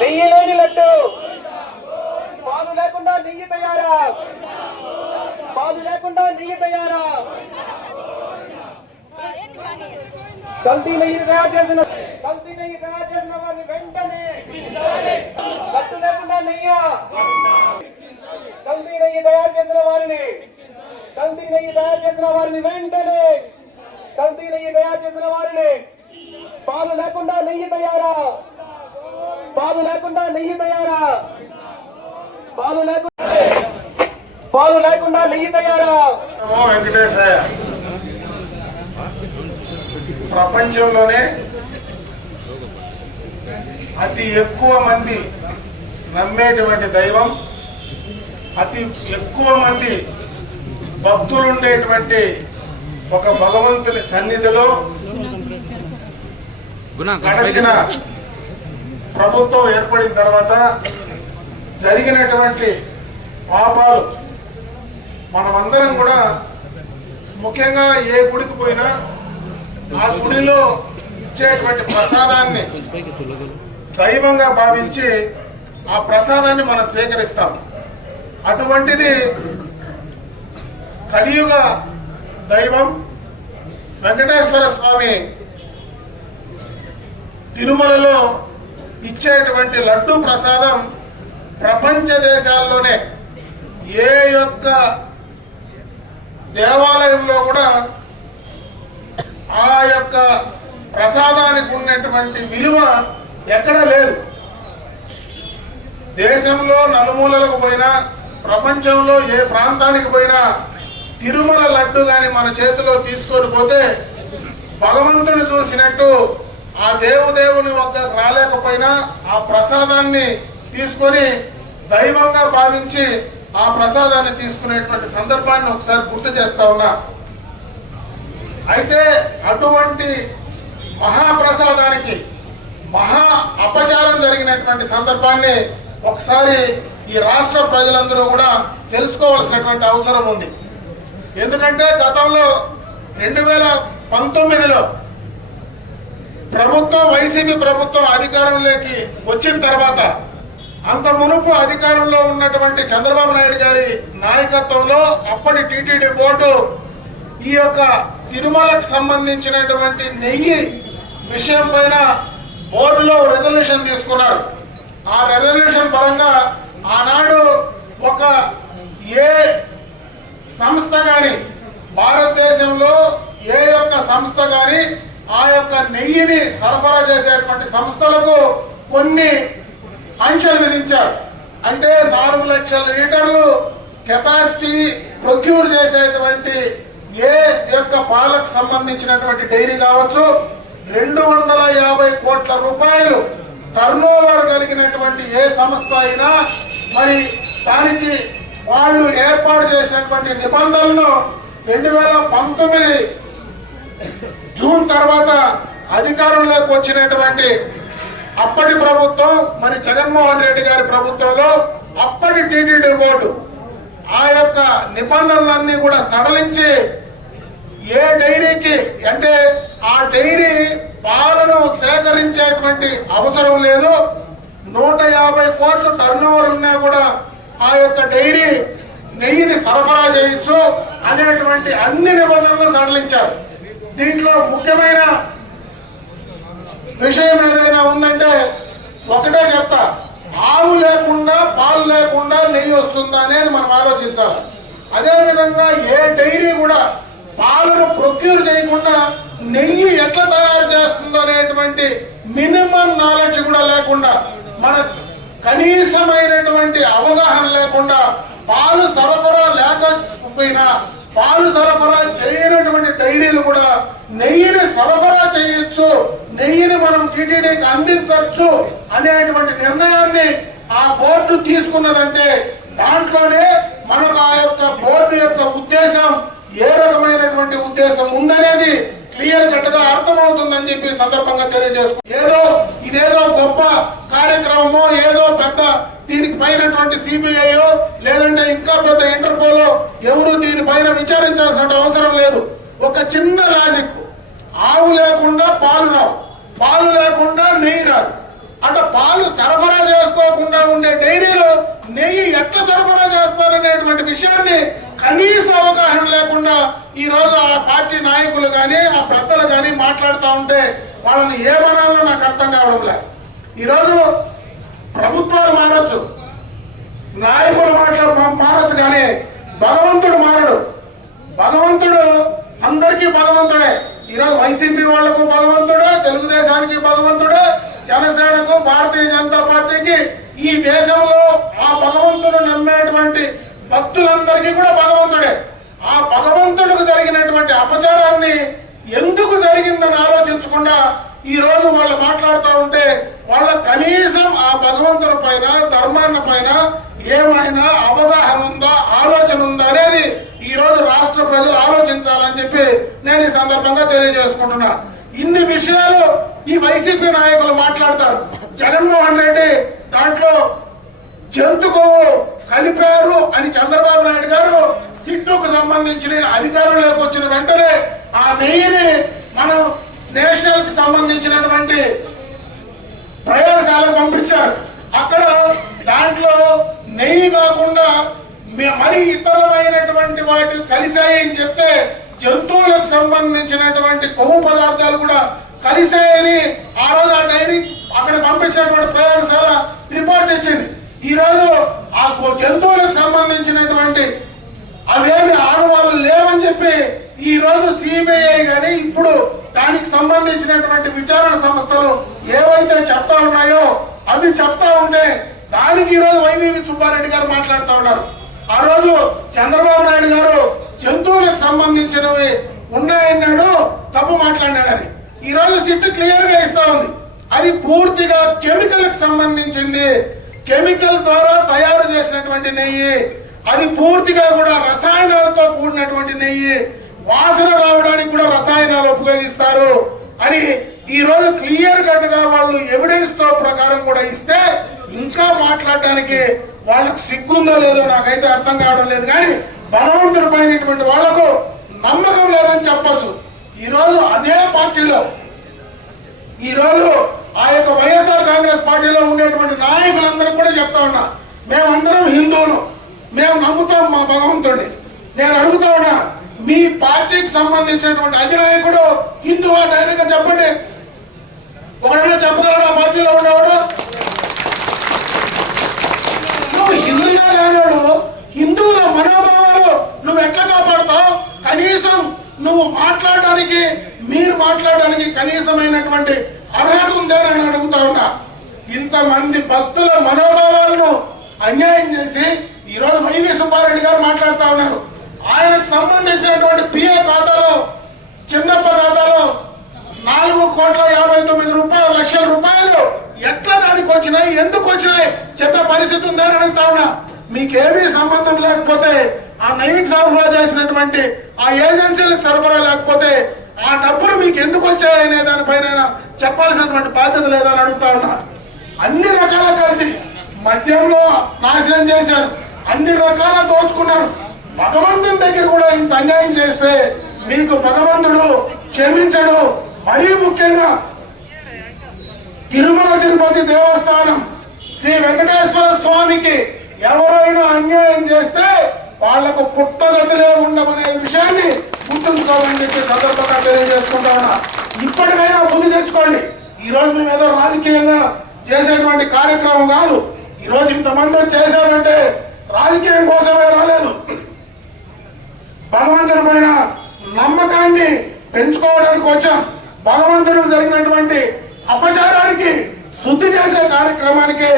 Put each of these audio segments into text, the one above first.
నెయ్యి లేని లడ్డు, పాలు లేకుండా నెయ్యి తయారా, పాలు లేకుండా నెయ్యి తయారా, కల్తీ నెయ్యి తయారు చేసిన వారిని వెంటనే, లడ్డు లేకుండా నెయ్య, కల్తీ నెయ్యి తయారు చేసిన వారిని, కల్తీ నెయ్యి తయారు చేసిన వారిని వెంటనే, కల్తీ నెయ్యి తయారు చేసిన వారిని, పాలు లేకుండా నెయ్యి తయారా, పాలు లేకుండా నెయ్యి తయారా, పాలు లేకుండా నెయ్యి తయారా. వెంకటేశయ్య ప్రపంచంలోనే అతి ఎక్కువ మంది నమ్మేటువంటి దైవం, అతి ఎక్కువ మంది భక్తులుండేటువంటి ఒక భగవంతుని సన్నిధిలో గడచిన ప్రభుత్వం ఏర్పడిన తర్వాత జరిగినటువంటి పాపాలు మనమందరం కూడా ముఖ్యంగా ఏ గుడికి పోయినా ఆ గుడిలో ఇచ్చేటువంటి ప్రసాదాన్ని దైవంగా భావించి ఆ ప్రసాదాన్ని మనం స్వీకరిస్తాం. అటువంటిది కలియుగ దైవం వెంకటేశ్వర స్వామి తిరుమలలో ఇచ్చేటువంటి లడ్డూ ప్రసాదం ప్రపంచ దేశాల్లోనే ఏ యొక్క దేవాలయంలో కూడా ఆ యొక్క ప్రసాదానికి ఉన్నటువంటి విలువ ఎక్కడ లేదు. దేశంలో నలుమూలలకు పోయినా, ప్రపంచంలో ఏ ప్రాంతానికి పోయినా తిరుమల లడ్డు కానీ మన చేతిలో తీసుకొని పోతే భగవంతుని చూసినట్టు ఆ దేవుని వద్ద రాలేకపోయినా ఆ ప్రసాదాన్ని తీసుకొని దైవంగా భావించి ఆ ప్రసాదాన్ని తీసుకునేటువంటి సందర్భాన్ని ఒకసారి గుర్తు చేస్తా ఉన్నా. అయితే అటువంటి మహాప్రసాదానికి మహా అపచారం జరిగినటువంటి సందర్భాన్ని ఒకసారి ఈ రాష్ట్ర ప్రజలందరూ కూడా తెలుసుకోవాల్సినటువంటి అవసరం ఉంది. ఎందుకంటే గతంలో 2019లో ప్రభుత్వం, వైసీపీ ప్రభుత్వం అధికారంలోకి వచ్చిన తర్వాత అంత మునుపు అధికారంలో ఉన్నటువంటి చంద్రబాబు నాయుడు గారి నాయకత్వంలో అప్పటి టీటీడీ బోర్డు ఈ యొక్క తిరుమలకు సంబంధించినటువంటి నెయ్యి విషయం పైన బోర్డులో రెజల్యూషన్ తీసుకున్నారు. ఆ రెజల్యూషన్ పరంగా ఆనాడు ఒక ఏ సంస్థ కానీ, భారతదేశంలో ఏ యొక్క సంస్థ కానీ ఆ యొక్క నెయ్యిని సరఫరా చేసేటువంటి సంస్థలకు కొన్ని ఆంక్షలు విధించారు. అంటే 4 లక్షల లీటర్లు కెపాసిటీ ప్రొక్యూర్ చేసేటువంటి ఏ యొక్క పాలకు సంబంధించినటువంటి డైరీ కావచ్చు, 250 కోట్ల రూపాయలు టర్నోవర్ కలిగినటువంటి ఏ సంస్థ అయినా మరి దానికి వాళ్ళు ఏర్పాటు చేసినటువంటి నిబంధనలను 2019 జూన్ తర్వాత అధికారంలోకి వచ్చినటువంటి అప్పటి ప్రభుత్వం, మరి జగన్మోహన్ రెడ్డి గారి ప్రభుత్వంలో అప్పటి టీటీడీ బోర్డు ఆ యొక్క నిబంధనలన్నీ కూడా సడలించి ఏ డైరీకి అంటే ఆ డైరీ పాలను సేకరించేటువంటి అవసరం లేదు, 150 కోట్ల టర్నోవర్ ఉన్నా కూడా ఆ యొక్క డైరీ నెయ్యిని సరఫరా చేయొచ్చు అనేటువంటి అన్ని నిబంధనలు సడలించారు. దీంట్లో ముఖ్యమైన విషయం ఏదైనా ఉందంటే ఒకటే చెప్తా, ఆవు లేకుండా పాలు లేకుండా నెయ్యి వస్తుందా అనేది మనం ఆలోచించాలి. అదేవిధంగా ఏ డైరీ కూడా పాలను ప్రొక్యూర్ చేయకుండా నెయ్యి ఎట్లా తయారు చేస్తుందో అనేటువంటి మినిమం నాలెడ్జ్ కూడా లేకుండా, మన కనీసమైనటువంటి అవగాహన లేకుండా పాలు సరఫరా లేకపోయినా పాలు సరఫరా చేయనటువంటి డైరీలు కూడా నెయ్యిని సరఫరా చేయొచ్చు, నెయ్యిని మనం టీటీడీకి అందించవచ్చు అనేటువంటి నిర్ణయాన్ని ఆ బోర్డు తీసుకున్నదంటే దాంట్లోనే మనకు ఆ యొక్క బోర్డు యొక్క ఉద్దేశం ఏ రకమైనటువంటి ఉద్దేశం ఉందనేది క్లియర్ కట్ గా అర్థమవుతుందని చెప్పి సందర్భంగా తెలియజేసుకుంటాం. ఇదేదో గొప్ప కార్యక్రమమో ఏదో పెద్ద దీనికి పైనటువంటి సిబిఐ లేదంటే ఇంకా పెద్ద ఇంటర్పోలో ఎవరు దీనిపైన విచారించాల్సిన అవసరం లేదు. ఒక చిన్న లాజిక్, ఆవు లేకుండా పాలు రావు, పాలు లేకుండా నెయ్యి రాదు. అంటే పాలు సరఫరా చేసుకోకుండా ఉండే డైరీలో నెయ్యి ఎట్లా సరఫరా చేస్తారనేటువంటి విషయాన్ని కనీస అవగాహన లేకుండా ఈ రోజు ఆ పార్టీ నాయకులు కానీ ఆ పెద్దలు కానీ మాట్లాడుతూ ఉంటే వాళ్ళని ఏమనాలో నాకు అర్థం కావడం లేదు. ఈరోజు ప్రభుత్వాలు మారచ్చు, నాయకులు మారచ్చు, కానీ భగవంతుడు మారడు. భగవంతుడు అందరికీ భగవంతుడే. ఈరోజు వైసీపీ వాళ్లకు భగవంతుడు, తెలుగుదేశానికి భగవంతుడు, జనసేనకు, భారతీయ జనతా పార్టీకి, ఈ దేశంలో ఆ భగవంతుడు నమ్మేటువంటి భక్తులందరికీ కూడా భగవంతుడే. ఆ భగవంతుడికి జరిగినటువంటి అపచారాన్ని ఎందుకు జరిగిందని ఆలోచించకుండా ఈ రోజు వాళ్ళు మాట్లాడుతూ ఉంటే వాళ్ళ కనీసం ఆ భగవంతుడి పైన, ధర్మాన్ని పైన ఏమైనా అవగాహన ఉందా, ఆలోచన ఉందా అనేది ఈ రోజు రాష్ట్ర ప్రజలు ఆలోచించాలని చెప్పి నేను ఈ సందర్భంగా తెలియజేసుకుంటున్నా. ఇన్ని విషయాలు ఈ వైసీపీ నాయకులు మాట్లాడతారు. జగన్మోహన్ రెడ్డి దాంట్లో జంతు కొవ్వు కలిపారు అని చంద్రబాబు నాయుడు గారు సిట్టుకు సంబంధించిన అధికారంలోకి వచ్చిన వెంటనే ఆ నెయ్యిని మనం నేషనల్ కి సంబంధించినటువంటి ప్రయోగశాలకు పంపించారు. అక్కడ దాంట్లో నెయ్యి కాకుండా మరి ఇతరమైనటువంటి వాటి కలిసాయని చెప్తే జంతువులకు సంబంధించినటువంటి కొవ్వు పదార్థాలు కూడా కలిసాయని ఆ రోజు ఆ డైరీ అక్కడ పంపించినటువంటి ప్రయోగశాల రిపోర్ట్ ఇచ్చింది. ఈ రోజు ఆ జంతువులకు సంబంధించినటువంటి అవేమి ఆనవాళ్ళు లేవని చెప్పి ఈ రోజు సిబిఐ గాని ఇప్పుడు దానికి సంబంధించినటువంటి విచారణ సంస్థలు ఏవైతే చెప్తా ఉన్నాయో అవి చెప్తా ఉంటే దానికి ఈ రోజు వైవి సుబ్బారెడ్డి గారు మాట్లాడుతూ ఉన్నారు. ఆ రోజు చంద్రబాబు నాయుడు గారు జంతువులకు సంబంధించినవి ఉన్నాయన్నాడు, తప్పు మాట్లాడినాడని. ఈ రోజు సిట్టు క్లియర్ గా ఇస్తా ఉంది. అది పూర్తిగా కెమికల్ కి సంబంధించింది, కెమికల్ ద్వారా తయారు చేసినటువంటి నెయ్యి, అది పూర్తిగా కూడా రసాయనాలతో కూడినటువంటి నెయ్యి, వాసన రావడానికి కూడా రసాయనాలు ఉపయోగిస్తారు అని ఈ రోజు క్లియర్ కట్ గా వాళ్ళు ఎవిడెన్స్ తో ప్రకారం కూడా ఇస్తే ఇంకా మాట్లాడడానికి వాళ్ళకు సిగ్గుందో లేదో నాకైతే అర్థం కావడం లేదు. కానీ భగవంతుడి పైనటువంటి వాళ్లకు నమ్మకం లేదని చెప్పొచ్చు. ఈ రోజు అదే పార్టీలో ఈ రోజు ఆ యొక్క వైఎస్ఆర్ కాంగ్రెస్ పార్టీలో ఉండేటువంటి నాయకులందరూ కూడా చెప్తా ఉన్నా, మేమందరం హిందువులు, మేము నమ్ముతాం మా భగవంతుడిని. నేను అడుగుతా ఉన్నా, మీ పార్టీకి సంబంధించినటువంటి అధినాయకుడు హిందువా? డైరెక్ట్ గా చెప్పండి. ఒకడైనా చెప్పగలడు ఆ పార్టీలో ఉండేవాడు? నువ్వు హిందువుగా కానివాడు, హిందువుల మనోభావాలు నువ్వు ఎట్లా కాపాడుతావు? కనీసం నువ్వు మాట్లాడడానికి, మీరు మాట్లాడడానికి కనీసమైనటువంటి అర్హత ఉందేనని అడుగుతా ఉన్నా. ఇంతమంది భక్తుల మనోభావాలను అన్యాయం చేసి ఈ రోజు వైవి సుబ్బారెడ్డి గారు మాట్లాడుతూ ఉన్నారు. ఆయనకు సంబంధించినటువంటి పిఏ ఖాతాలో, చిన్నప్ప ఖాతాలో 4,59,00,000 రూపాయలు ఎట్లా దానికి వచ్చినాయి, ఎందుకు వచ్చినాయి చెప్పే పరిస్థితి ఉందని అడుగుతా ఉన్నా. మీకేమీ సంబంధం లేకపోతే, ఆ నెయ్యికి సరఫరా చేసినటువంటి ఆ ఏజెన్సీలకు సరఫరా లేకపోతే ఆ డబ్బులు మీకు ఎందుకు వచ్చాయి అనే దానిపైన చెప్పాల్సినటువంటి బాధ్యత లేదని అడుగుతా ఉన్నా. అన్ని రకాల కల్తీ, మద్యంలో నాశనం చేశారు, అన్ని రకాల దోచుకున్నారు. భగవంతుని దగ్గర కూడా ఇంత అన్యాయం చేస్తే మీకు భగవంతుడు క్షమించడు. మరీ ముఖ్యంగా తిరుమల తిరుపతి దేవస్థానం శ్రీ వెంకటేశ్వర స్వామికి ఎవరైనా అన్యాయం చేస్తే వాళ్లకు పుట్టగతులే ఉండమనే విషయాన్ని గుర్తుంచుకోవాలని చెప్పి సందర్భంగా తెలియజేసుకుంటా ఉన్నా. ఇప్పటికైనా బుద్ధి తెచ్చుకోండి. ఈ రోజు మేము ఏదో రాజకీయంగా చేసేటువంటి కార్యక్రమం కాదు. ఈ రోజు ఇంతమంది చేశారంటే రాజకీయం కోసమే రాలేదు. భగవంతుడి పైన నమ్మకాన్ని పెంచుకోవడానికి వచ్చాం. భగవంతుడు జరిగినటువంటి అపచారానికి శుద్ధి చేసే కార్యక్రమానికి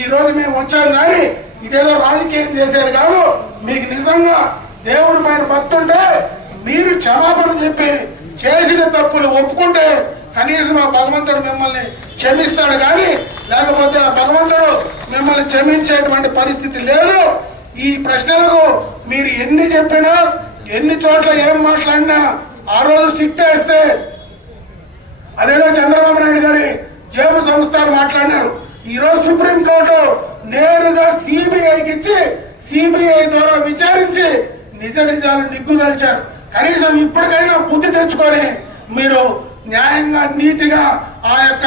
ఈ రోజు మేము వచ్చాం. కానీ ఇదేదో రాజకీయం చేసేది కాదు. మీకు నిజంగా దేవుడి పైన భక్తుంటే మీరు క్షమాపణ చెప్పి చేసిన తప్పులు ఒప్పుకుంటే కనీసం ఆ భగవంతుడు మిమ్మల్ని క్షమిస్తాడు. కానీ లేకపోతే ఆ భగవంతుడు మిమ్మల్ని క్షమించేటువంటి పరిస్థితి లేదు. ఈ ప్రశ్నలకు మీరు ఎన్ని చెప్పినా, ఎన్ని చోట్ల ఏం మాట్లాడినా ఆ రోజు సిట్టేస్తే అదేదో చంద్రబాబు నాయుడు గారి జేబు సంస్థ అని మాట్లాడినారు. ఈ రోజు సుప్రీంకోర్టు నేరుగా సిబిఐకి ఇచ్చి సిబిఐ ద్వారా విచారించి నిజ నిజాలు నిగ్గుదల్చారు. కనీసం ఇప్పటికైనా బుద్ధి తెచ్చుకొని మీరు న్యాయంగా నీతిగా ఆ యొక్క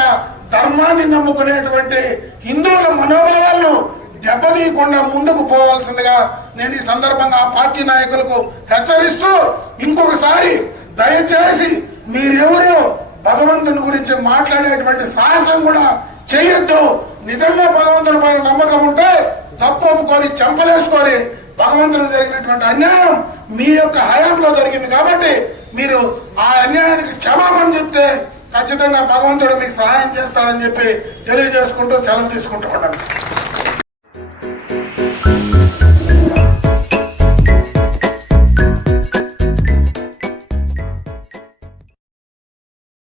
ధర్మాన్ని నమ్ముకునేటువంటి హిందువుల మనోభావాలను దెబ్బతీయకుండా ముందుకు పోవాల్సిందిగా నేను ఈ సందర్భంగా ఆ పార్టీ నాయకులకు హెచ్చరిస్తూ, ఇంకొకసారి దయచేసి మీరెవరు భగవంతుని గురించి మాట్లాడేటువంటి సాహసం కూడా చేయొద్దు. నిజంగా భగవంతుని పైన నమ్మకం ఉంటే తప్పు ఒప్పుకొని చెంపలేసుకొని భగవంతునికి జరిగినటువంటి అన్యాయం మీ యొక్క హయాంలో జరిగింది కాబట్టి మీరు ఆ అన్యాయానికి క్షమాపణ చెప్తే ఖచ్చితంగా భగవంతుడు మీకు సహాయం చేస్తాడని చెప్పి తెలియజేసుకుంటూ సెలవు తీసుకుంటూ ఉన్నాను.